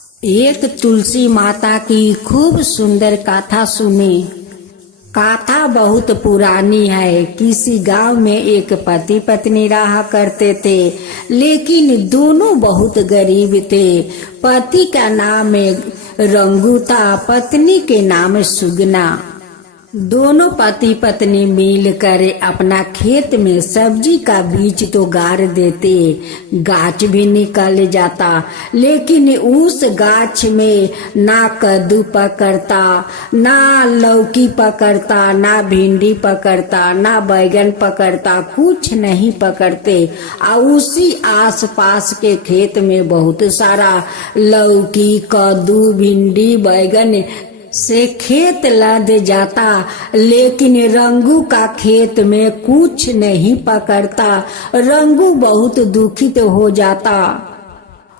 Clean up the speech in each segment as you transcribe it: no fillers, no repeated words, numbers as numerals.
एक तुलसी माता की खूब सुंदर गाथा सुने। गाथा बहुत पुरानी है। किसी गांव में एक पति पत्नी रहा करते थे, लेकिन दोनों बहुत गरीब थे। पति का नाम रंगू था, पत्नी के नाम सुगना। दोनों पति पत्नी मिलकर अपना खेत में सब्जी का बीज तो गाड़ देते, गाछ भी निकल जाता, लेकिन उस गाछ में ना कद्दू पकड़ता, ना लौकी पकड़ता, ना भिंडी पकड़ता, ना बैगन पकड़ता, कुछ नहीं पकड़ते। और उसी आस पास के खेत में बहुत सारा लौकी, कद्दू, भिंडी, बैगन से खेत लद जाता, लेकिन रंगू का खेत में कुछ नहीं पकड़ता। रंगू बहुत दुखित हो जाता।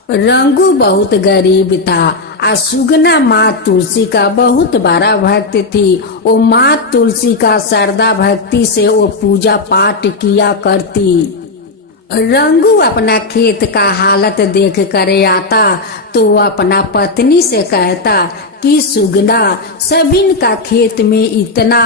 रंगू बहुत गरीब था। और सुगना माँ तुलसी का बहुत बड़ा भक्त थी। वो माँ तुलसी का श्रद्धा भक्ति से वो पूजा पाठ किया करती। रंगू अपना खेत का हालत देख कर आता तो वो अपना पत्नी से कहता कि सुगना, सभी का खेत में इतना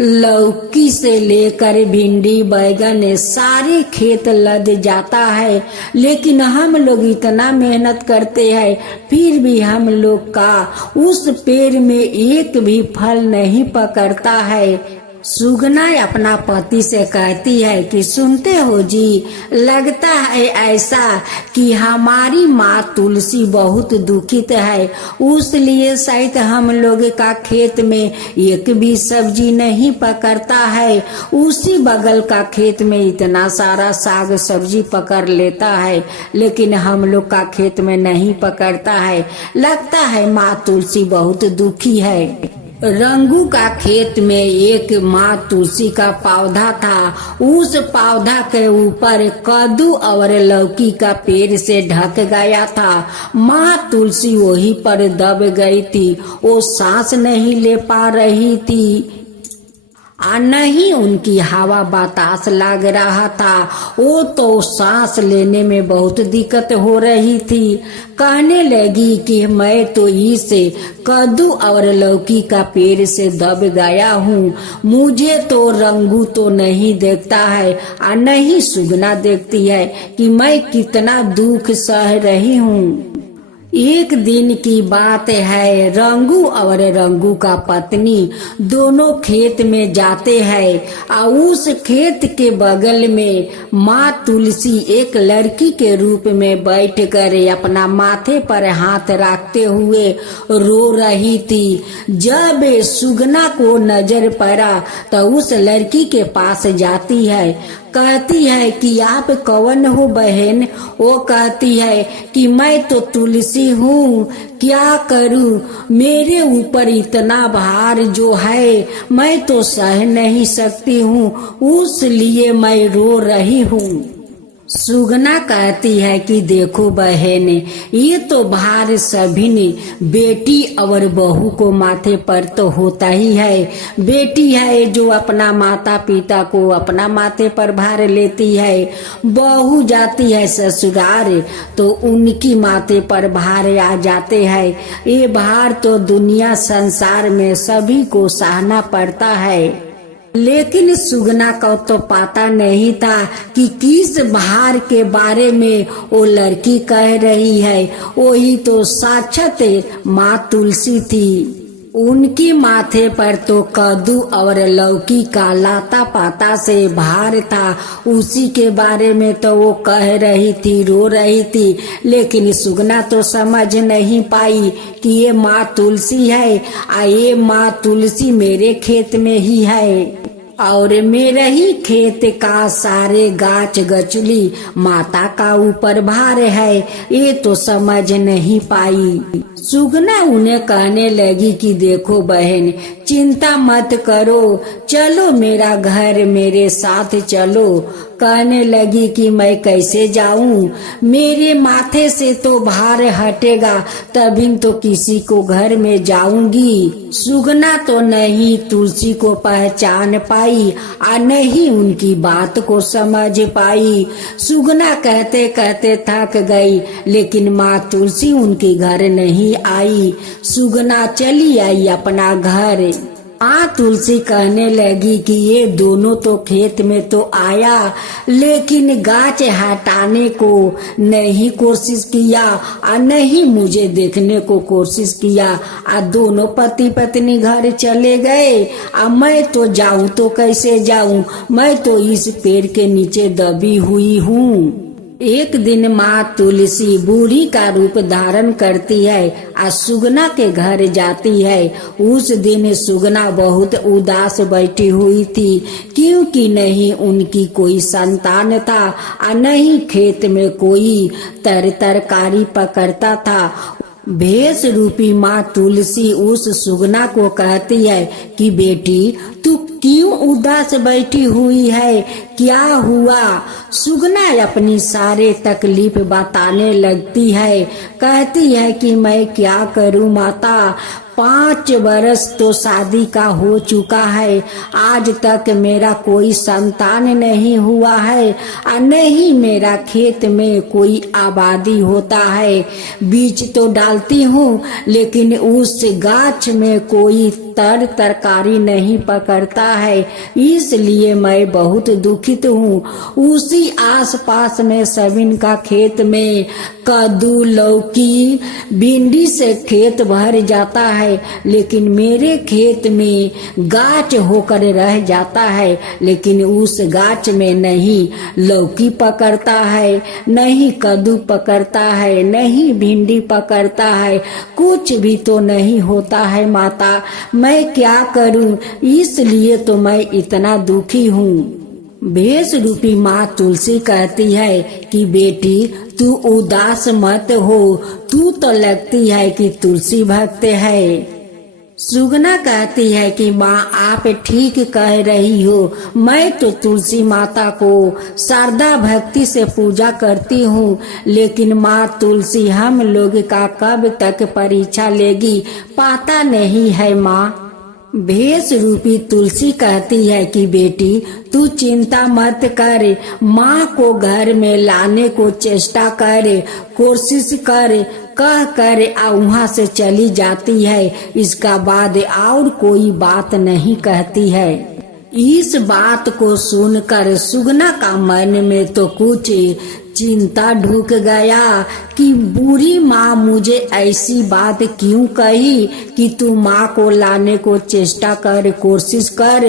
लौकी से लेकर भिंडी, बैगन सारे खेत लद जाता है, लेकिन हम लोग इतना मेहनत करते हैं, फिर भी हम लोग का उस पेड़ में एक भी फल नहीं पकड़ता है। सुगना अपना पति से कहती है कि सुनते हो जी, लगता है ऐसा कि हमारी माँ तुलसी बहुत दुखित है, उसलिए शायद हम लोग का खेत में एक भी सब्जी नहीं पकड़ता है। उसी बगल का खेत में इतना सारा साग सब्जी पकड़ लेता है, लेकिन हम लोग का खेत में नहीं पकड़ता है। लगता है माँ तुलसी बहुत दुखी है। रंगू का खेत में एक माँ तुलसी का पौधा था। उस पौधा के ऊपर कद्दू और लौकी का पेड़ से ढक गया था। माँ तुलसी वहीं पर दब गई थी। वो सांस नहीं ले पा रही थी, नहीं उनकी हवा बतास लग रहा था। वो तो सांस लेने में बहुत दिक्कत हो रही थी। कहने लगी कि मैं तो इस कद्दू और लौकी का पेड़ से दब गया हूँ, मुझे तो रंगू तो नहीं देखता है और नहीं सुगना देखती है कि मैं कितना दुख सह रही हूँ। एक दिन की बात है, रंगू और रंगू का पत्नी दोनों खेत में जाते हैं और उस खेत के बगल में माँ तुलसी एक लड़की के रूप में बैठकर अपना माथे पर हाथ रखते हुए रो रही थी। जब सुगना को नजर पड़ा तो उस लड़की के पास जाती है, कहती है कि आप कौन हो बहन? वो कहती है कि मैं तो तुलसी हूँ, क्या करूँ, मेरे ऊपर इतना भार जो है मैं तो सह नहीं सकती हूँ, उसलिए मैं रो रही हूँ। सुगना कहती है कि देखो बहन, ये तो भार सभी ने बेटी और बहू को माथे पर तो होता ही है। बेटी है जो अपना माता पिता को अपना माथे पर भार लेती है, बहू जाती है ससुराल तो उनकी माथे पर भार आ जाते हैं। ये भार तो दुनिया संसार में सभी को सहना पड़ता है, लेकिन सुगना को तो पता नहीं था कि किस भार के बारे में वो लड़की कह रही है। वही तो साक्षात माँ तुलसी थी। उनकी माथे पर तो कद्दू और लौकी का लाता पाता से भार था, उसी के बारे में तो वो कह रही थी, रो रही थी। लेकिन सुगना तो समझ नहीं पाई कि ये माँ तुलसी है और ये माँ तुलसी मेरे खेत में ही है और मेरे ही खेत का सारे गाछ गचुली माता का ऊपर भार है, ये तो समझ नहीं पाई। सुगना उन्हें कहने लगी कि देखो बहन, चिंता मत करो, चलो मेरा घर, मेरे साथ चलो। कहने लगी कि मैं कैसे जाऊं, मेरे माथे से तो भार हटेगा तभी तो किसी को घर में जाऊंगी। सुगना तो नहीं तुलसी को पहचान पाई और नहीं उनकी बात को समझ पाई। सुगना कहते कहते थक गई, लेकिन माँ तुलसी उनके घर नहीं आई। सुगना चली आई अपना घर। माँ तुलसी कहने लगी कि ये दोनों तो खेत में तो आया, लेकिन गाछ हटाने को नहीं कोशिश किया और नहीं मुझे देखने को कोशिश किया और दोनों पति पत्नी घर चले गए। और मैं तो जाऊं तो कैसे जाऊं, मैं तो इस पेड़ के नीचे दबी हुई हूँ। एक दिन माँ तुलसी बूढ़ी का रूप धारण करती है और सुगना के घर जाती है। उस दिन सुगना बहुत उदास बैठी हुई थी, क्योंकि नहीं उनकी कोई संतान था और नहीं खेत में कोई तरकारी पकड़ता था। भेष रूपी माँ तुलसी उस सुगना को कहती है कि बेटी तू क्यों उदास बैठी हुई है, क्या हुआ। सुगना अपनी सारे तकलीफ बताने लगती है। कहती है कि मैं क्या करूं माता, 5 बरस तो शादी का हो चुका है, आज तक मेरा कोई संतान नहीं हुआ है और नहीं मेरा खेत में कोई आबादी होता है। बीज तो डालती हूँ लेकिन उस गाछ में कोई तरकारी नहीं पकड़ता है, इसलिए मैं बहुत दुखित हूँ। उसी आसपास में सबिन का खेत में कद्दू, लौकी, भिंडी से खेत भर जाता है, लेकिन मेरे खेत में गाछ होकर रह जाता है, लेकिन उस गाछ में नहीं लौकी पकड़ता है, नहीं कद्दू पकड़ता है, नहीं भिंडी पकड़ता है, कुछ भी तो नहीं होता है माता, मैं क्या करूं, इसलिए तो मैं इतना दुखी हूँ। भेष रूपी माँ तुलसी कहती है कि बेटी तू उदास मत हो, तू तो लगती है कि तुलसी भक्त है। सुगना कहती है कि माँ आप ठीक कह रही हो, मैं तो तुलसी माता को श्रद्धा भक्ति से पूजा करती हूँ, लेकिन माँ तुलसी हम लोग का कब तक परीक्षा लेगी पता नहीं है माँ। भेष रूपी तुलसी कहती है कि बेटी तू चिंता मत कर, माँ को घर में लाने को चेष्टा कर, कोशिश कर, कह कर वहाँ से चली जाती है। इसका बाद और कोई बात नहीं कहती है। इस बात को सुनकर सुगना का मन में तो कुछ चिंता ढुक गया कि बूढ़ी माँ मुझे ऐसी बात क्यों कही कि तू माँ को लाने को चेष्टा कर, कोशिश कर,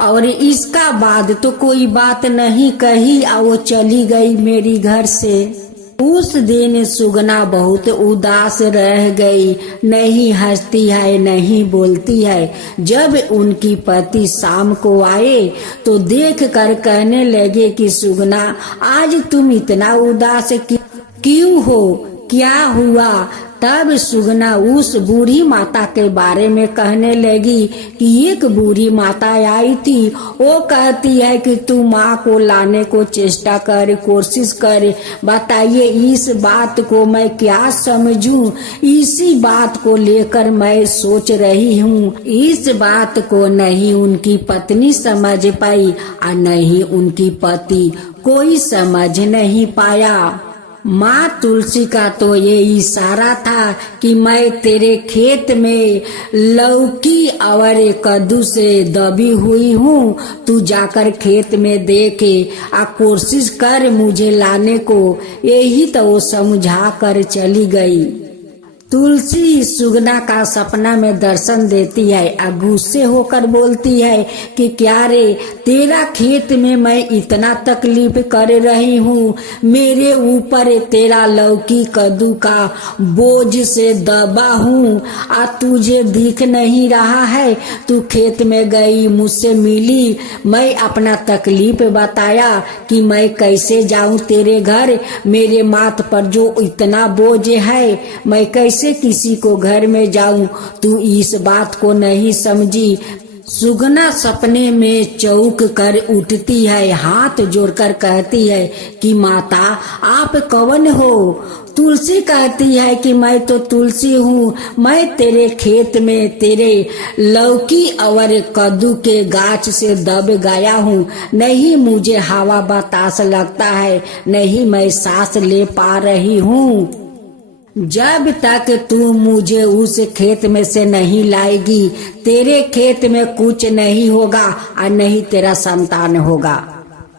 और इसका बाद तो कोई बात नहीं कही और वो चली गई मेरी घर से। उस दिन सुगना बहुत उदास रह गई, नहीं हंसती है नहीं बोलती है। जब उनकी पति शाम को आए तो देख कर कहने लगे कि सुगना आज तुम इतना उदास क्यों हो, क्या हुआ। तब सुगना उस बूढ़ी माता के बारे में कहने लगी कि एक बूढ़ी माता आई थी, वो कहती है कि तू माँ को लाने को चेष्टा कर, कोशिश कर। बताइए इस बात को मैं क्या समझूं, इसी बात को लेकर मैं सोच रही हूँ। इस बात को नहीं उनकी पत्नी समझ पाई और नहीं उनकी पति कोई समझ नहीं पाया। माँ तुलसी का तो ये इशारा था कि मैं तेरे खेत में लौकी और कद्दू से दबी हुई हूँ, तू जाकर खेत में देखे और कोशिश कर मुझे लाने को। यही तो वो समझा कर चली गई। तुलसी सुगना का सपना में दर्शन देती है और गुस्से होकर बोलती है कि क्या रे, तेरा खेत में मैं इतना तकलीफ कर रही हूँ, मेरे ऊपर तेरा लौकी कद्दू का बोझ से दबा हूँ और तुझे दिख नहीं रहा है। तू खेत में गई, मुझसे मिली, मैं अपना तकलीफ बताया कि मैं कैसे जाऊँ तेरे घर, मेरे माथ पर जो इतना बोझ है, मैं कैसे किसी को घर में जाऊं। तू इस बात को नहीं समझी। सुगना सपने में चौक कर उठती है, हाथ जोड़कर कहती है कि माता आप कौन हो। तुलसी कहती है कि मैं तो तुलसी हूँ, मैं तेरे खेत में तेरे लौकी और कद्दू के गाछ से दब गया हूँ। नहीं मुझे हवा बतास लगता है, नहीं मैं सांस ले पा रही हूँ। जब तक तू मुझे उस खेत में से नहीं लाएगी, तेरे खेत में कुछ नहीं होगा और नहीं तेरा संतान होगा।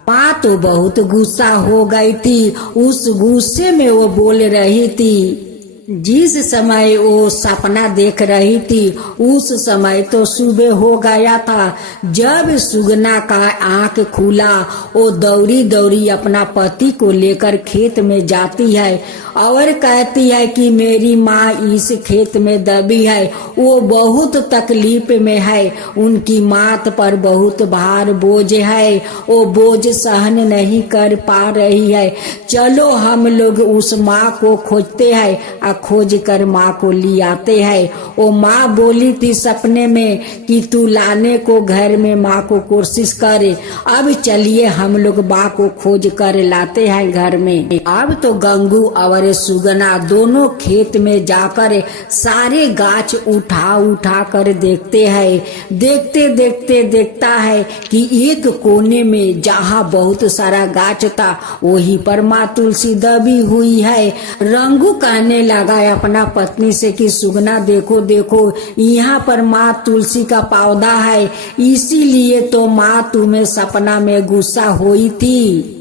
माँ तो बहुत गुस्सा हो गई थी। उस गुस्से में वो बोल रही थी, जिस समय वो सपना देख रही थी उस समय तो सुबह हो गया था। जब सुगना का आंख खुला, वो दौड़ी दौड़ी अपना पति को लेकर खेत में जाती है और कहती है कि मेरी माँ इस खेत में दबी है, वो बहुत तकलीफ में है, उनकी माथ पर बहुत भार बोझ है, वो बोझ सहन नहीं कर पा रही है। चलो हम लोग उस माँ को खोजते हैं, खोज कर माँ को ले आते हैं। वो माँ बोली थी सपने में कि तू लाने को घर में माँ को कोशिश करे। अब चलिए हम लोग माँ को खोज कर लाते हैं घर में। अब तो गंगू और सुगना दोनों खेत में जाकर सारे गाछ उठा उठा कर देखते हैं। देखते देखते देखता है कि एक कोने में जहाँ बहुत सारा गाछ था वहीं पर माँ तुलसी दबी हुई है। रंगू कहने लगा अपना पत्नी से कि सुगना देखो देखो, यहाँ पर माँ तुलसी का पौधा है, इसीलिए तो माँ तुम्हें सपना में गुस्सा हुई थी।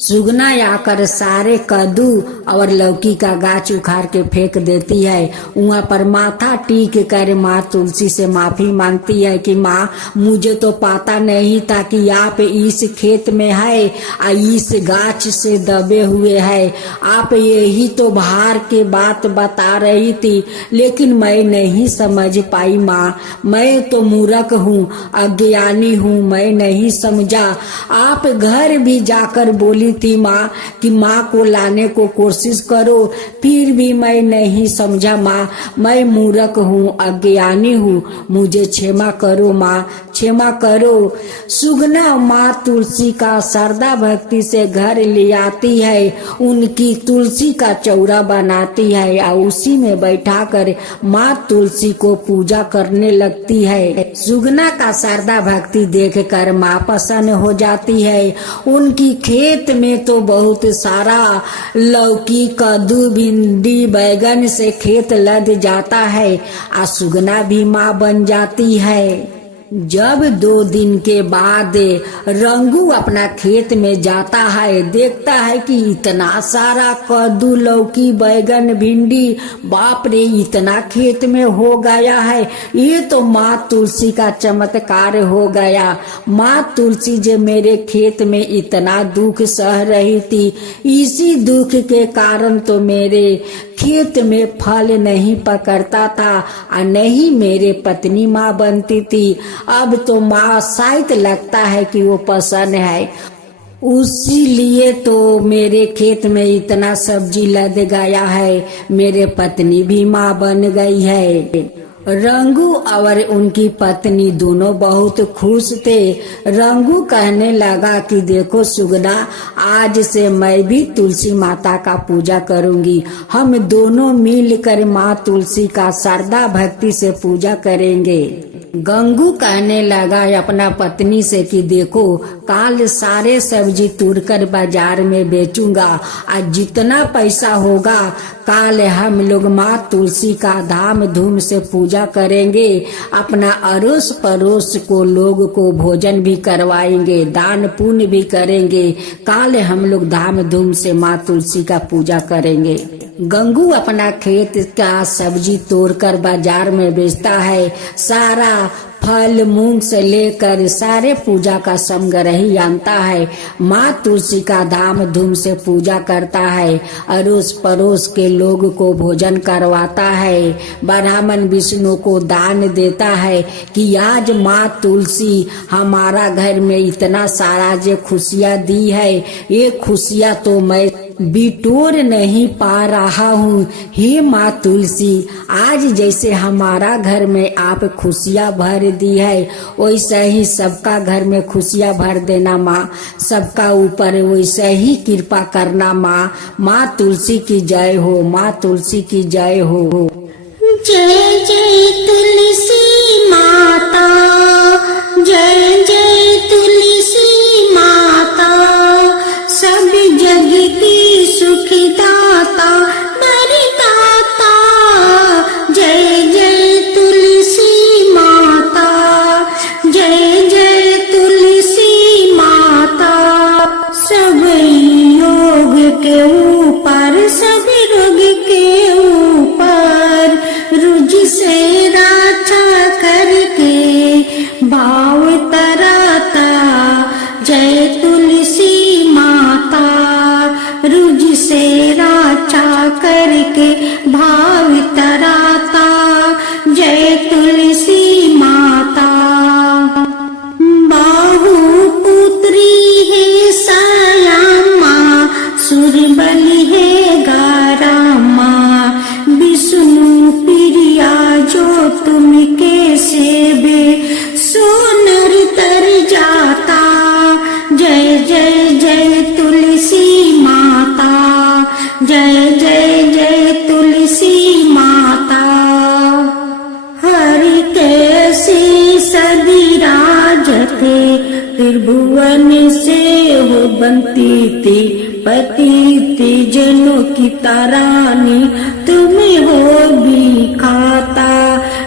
सुगना आकर सारे कद्दू और लौकी का गाछ उखाड़ के फेंक देती है। वहाँ पर माथा टीक कर माँ तुलसी से माफी मांगती है कि माँ मुझे तो पता नहीं था कि आप इस खेत में है और इस गाछ से दबे हुए है। आप यही तो भार के बात बता रही थी, लेकिन मैं नहीं समझ पाई माँ। मैं तो मूर्ख हूँ, अज्ञानी हूँ, मैं नहीं समझा। आप घर भी जाकर बोली थी माँ कि माँ को लाने को कोशिश करो, फिर भी मैं नहीं समझा माँ। मैं मूर्ख हूँ, अज्ञानी हूँ, मुझे क्षमा करो माँ, क्षमा करो। सुगना माँ तुलसी का श्रद्धा भक्ति से घर ले आती है, उनकी तुलसी का चौरा बनाती है और उसी में बैठा कर माँ तुलसी को पूजा करने लगती है। सुगना का श्रद्धा भक्ति देखकर माँ प्रसन्न हो जाती है। उनकी खेत में तो बहुत सारा लौकी कद्दू भिंडी बैगन से खेत लद जाता है और सुगना भी माँ बन जाती है। जब 2 दिन के बाद रंगू अपना खेत में जाता है, देखता है कि इतना सारा कद्दू लौकी बैगन भिंडी, बाप रे इतना खेत में हो गया है। ये तो माँ तुलसी का चमत्कार हो गया। माँ तुलसी जो मेरे खेत में इतना दुख सह रही थी, इसी दुख के कारण तो मेरे खेत में फल नहीं पकड़ता था और नहीं मेरे पत्नी माँ बनती थी। अब तो माँ शायद लगता है कि वो पसंद है, उसी लिए तो मेरे खेत में इतना सब्जी लद गया है, मेरे पत्नी भी माँ बन गई है। रंगू और उनकी पत्नी दोनों बहुत खुश थे। रंगू कहने लगा कि देखो सुगना, आज से मैं भी तुलसी माता का पूजा करूंगी। हम दोनों मिलकर माँ तुलसी का श्रद्धा भक्ति से पूजा करेंगे। गंगू कहने लगा अपना पत्नी से कि देखो काल सारे सब्जी तोड़कर बाजार में बेचूंगा और जितना पैसा होगा काल हम लोग माँ तुलसी का धाम धूम से पूजा करेंगे। अपना अड़ोस पड़ोस को लोग को भोजन भी करवाएंगे, दान पुण्य भी करेंगे। काल हम लोग धाम धूम से माँ तुलसी का पूजा करेंगे। गंगू अपना खेत का सब्जी तोड़कर बाजार में बेचता है। सारा फल मूंग से लेकर सारे पूजा का संग्रह ही आनता है। माँ तुलसी का धाम धूम से पूजा करता है। अड़ोस पड़ोस के लोग को भोजन करवाता है। ब्राह्मण विष्णु को दान देता है कि आज माँ तुलसी हमारा घर में इतना सारा जो खुशियाँ दी है, ये खुशियाँ तो मैं बिटोर नहीं पा रहा हूँ। हे माँ तुलसी, आज जैसे हमारा घर में आप खुशियाँ भर दी है, वैसे ही सबका घर में खुशियाँ भर देना माँ। सबका ऊपर वैसे ही कृपा करना माँ। माँ तुलसी की जय हो, माँ तुलसी की जय हो। जय जय तुलसी माता, जय जय तुलसी माता, सब जग की सुखदाता वरदाता। जय जय तुलसी माता, जय जय तुलसी माता, सब योग के ऊपर, सब रोग के ऊपर रुज से रक्षा करके भाव तराता। जय तुलसी माता, रुज से रक्षा करके भाव तराता। जय तुलसी माता। बाहु पुत्री है सयामा, सुरबली है गारामा, विष्णु प्रिया जो तुम के सेवे सोनर तर जाता। जय जय जय तुलसी माता, जय जय जय तुलसी माता। हरि कैसे सदी राजते, त्रिभुवन से हो बनती थी, पति थी जनों की तारानी, तुम्हें हो भी खाता।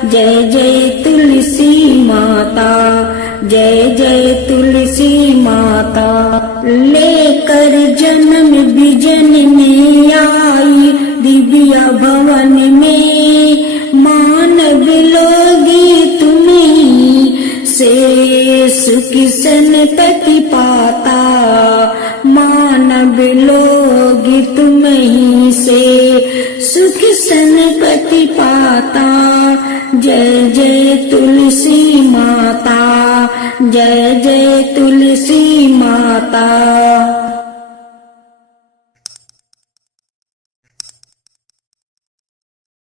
जय जय तुलसी माता, जय जय तुलसी माता। लेकर जन्म बिजन में आई, दिव्या भवन में मानव लोगी तुम्हें से सुख संतति पाता। मानव लोग तुम्हीं से सुख संपत्ति पाता। जय जय तुलसी माता, जय जय तुलसी माता।